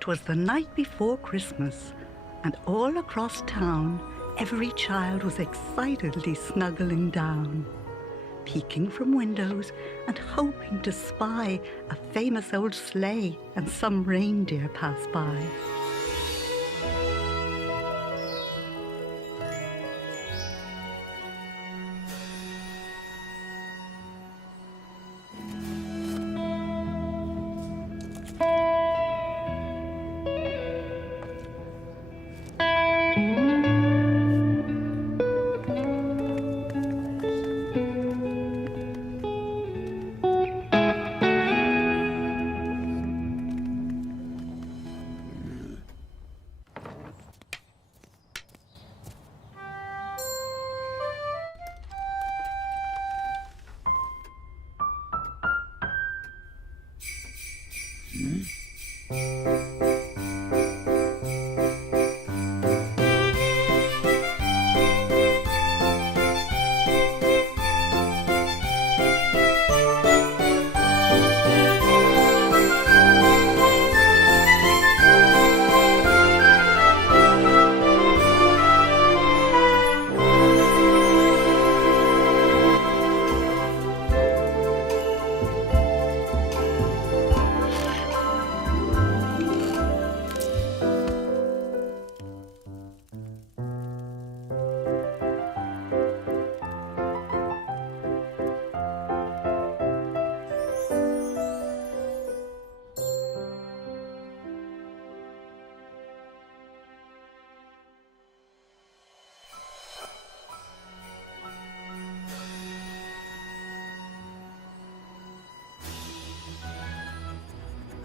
'Twas the night before Christmas, and all across town every child was excitedly snuggling down, peeking from windows and hoping to spy a famous old sleigh and some reindeer pass by.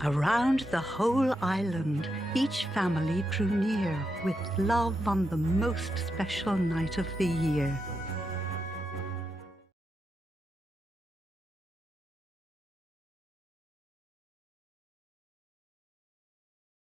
Around the whole island, each family drew near with love on the most special night of the year.